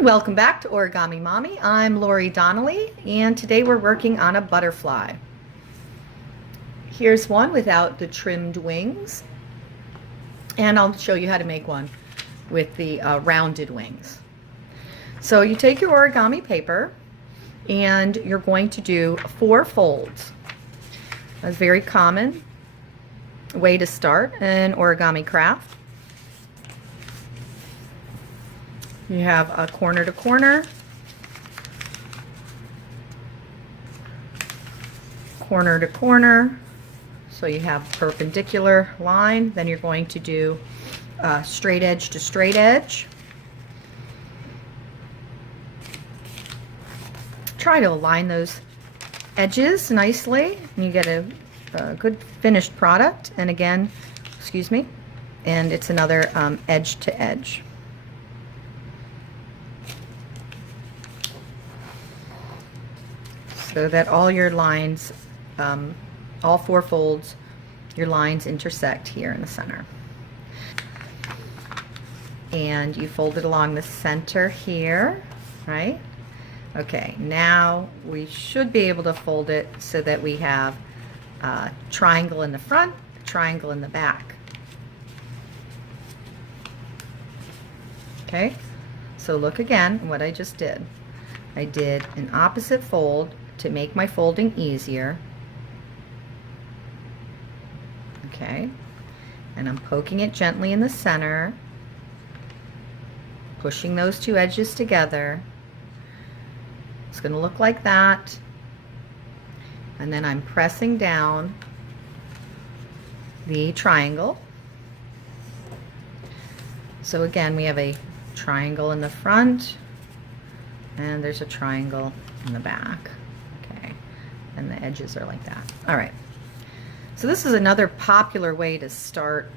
Welcome back to Origami Mommy. I'm Laurie Donnelly, and today we're working on a butterfly. Here's one without the trimmed wings, and I'll show you how to make one with the rounded wings. So you take your origami paper and you're going to do 4 folds. A very common way to start an origami craft. You have a corner to corner, corner to corner, so you have a perpendicular line. Then you're going to do straight edge to straight edge. Try to align those edges nicely and you get a good finished product. And again, excuse me, and it's another edge to edge. So that all your lines, all 4 folds, your lines intersect here in the center. And you fold it along the center here, right? Okay, now we should be able to fold it so that we have a triangle in the front, triangle in the back. Okay, so look again what I just did. I did an opposite fold to make my folding easier. Okay, and I'm poking it gently in the center, pushing those 2 edges together. It's going to look like that, and then I'm pressing down the triangle. So again, we have a triangle in the front and there's a triangle in the back. And the edges are like that. All right, so this is another popular way to start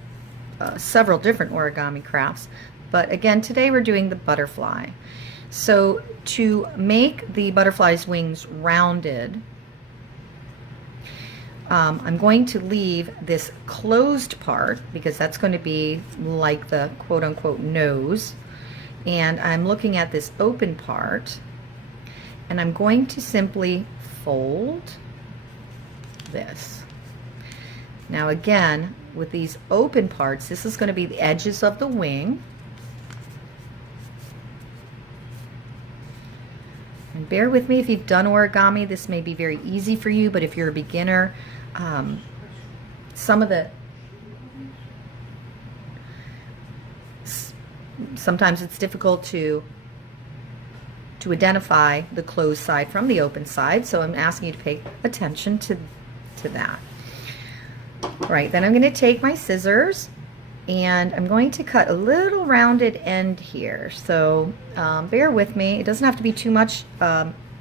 several different origami crafts, but again today we're doing the butterfly. So to make the butterfly's wings rounded, I'm going to leave this closed part because that's going to be like the quote-unquote nose, and I'm looking at this open part, and I'm going to simply fold this. Now again, with these open parts, this is going to be the edges of the wing. And bear with me if you've done origami, this may be very easy for you, but if you're a beginner, sometimes it's difficult to identify the closed side from the open side, so I'm asking you to pay attention to that. All right, then I'm going to take my scissors and I'm going to cut a little rounded end here. So bear with me, it doesn't have to be too much.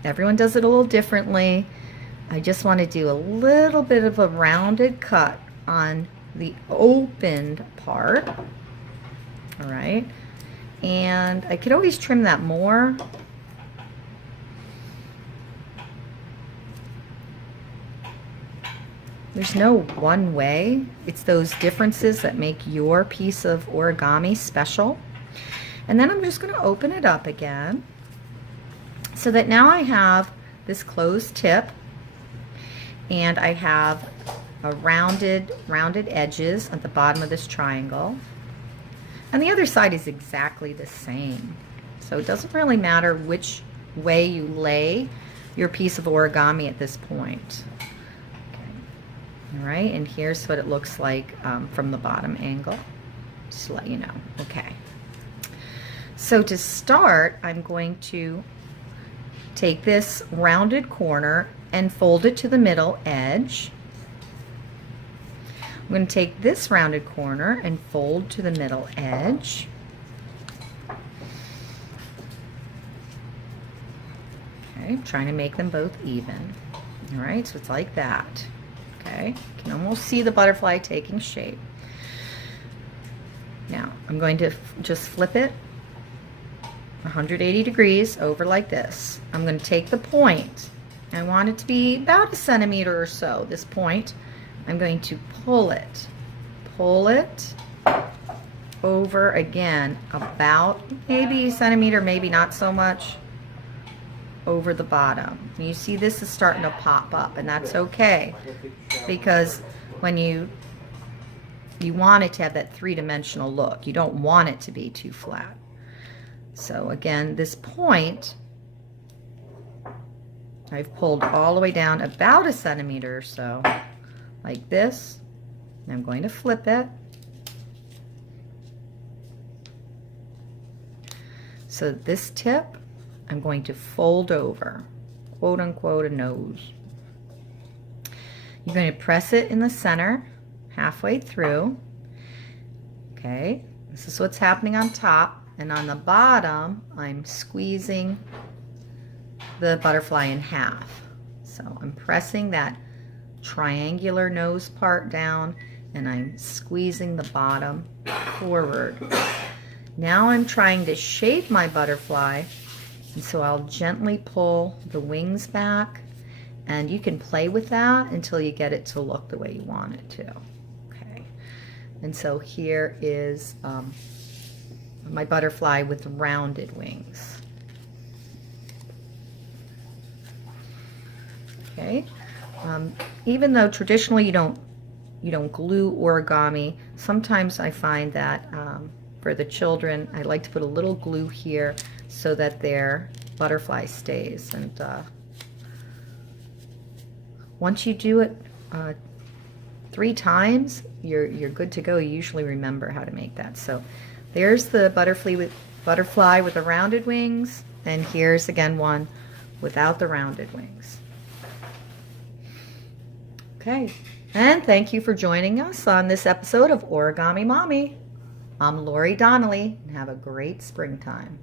Everyone does it a little differently. I just want to do a little bit of a rounded cut on the opened part. All right, and I could always trim that more. There's no one way. It's those differences that make your piece of origami special. And then I'm just going to open it up again so that now I have this closed tip and I have a rounded edges at the bottom of this triangle. And the other side is exactly the same. So it doesn't really matter which way you lay your piece of origami at this point. All right, and here's what it looks like from the bottom angle, just to let you know. Okay, so to start, I'm going to take this rounded corner and fold it to the middle edge. I'm going to take this rounded corner and fold to the middle edge. Okay, I'm trying to make them both even. All right, so it's like that. Okay, you can almost see the butterfly taking shape. Now I'm going to just flip it 180 degrees over like this. I'm going to take the point. I want it to be about 1 centimeter or so, this point. I'm going to pull it over again about maybe a centimeter, maybe not so much, over the bottom. You see this is starting to pop up, and that's okay, because when you want it to have that three-dimensional look. You don't want it to be too flat. So again, this point I've pulled all the way down about a centimeter or so, like this. And I'm going to flip it. So this tip, I'm going to fold over, quote unquote, a nose. You're going to press it in the center, halfway through. Okay, this is what's happening on top. And on the bottom, I'm squeezing the butterfly in half. So I'm pressing that triangular nose part down, and I'm squeezing the bottom forward. Now I'm trying to shape my butterfly, and so I'll gently pull the wings back, and you can play with that until you get it to look the way you want it to. Okay, and so here is my butterfly with rounded wings. Okay, even though traditionally you don't glue origami, sometimes I find that for the children, I like to put a little glue here so that their butterfly stays. And once you do it 3 times, you're good to go. You usually remember how to make that. So there's the butterfly with the rounded wings, and here's again one without the rounded wings. Okay, and thank you for joining us on this episode of Origami Mommy. I'm Laurie Donnelly, and have a great springtime.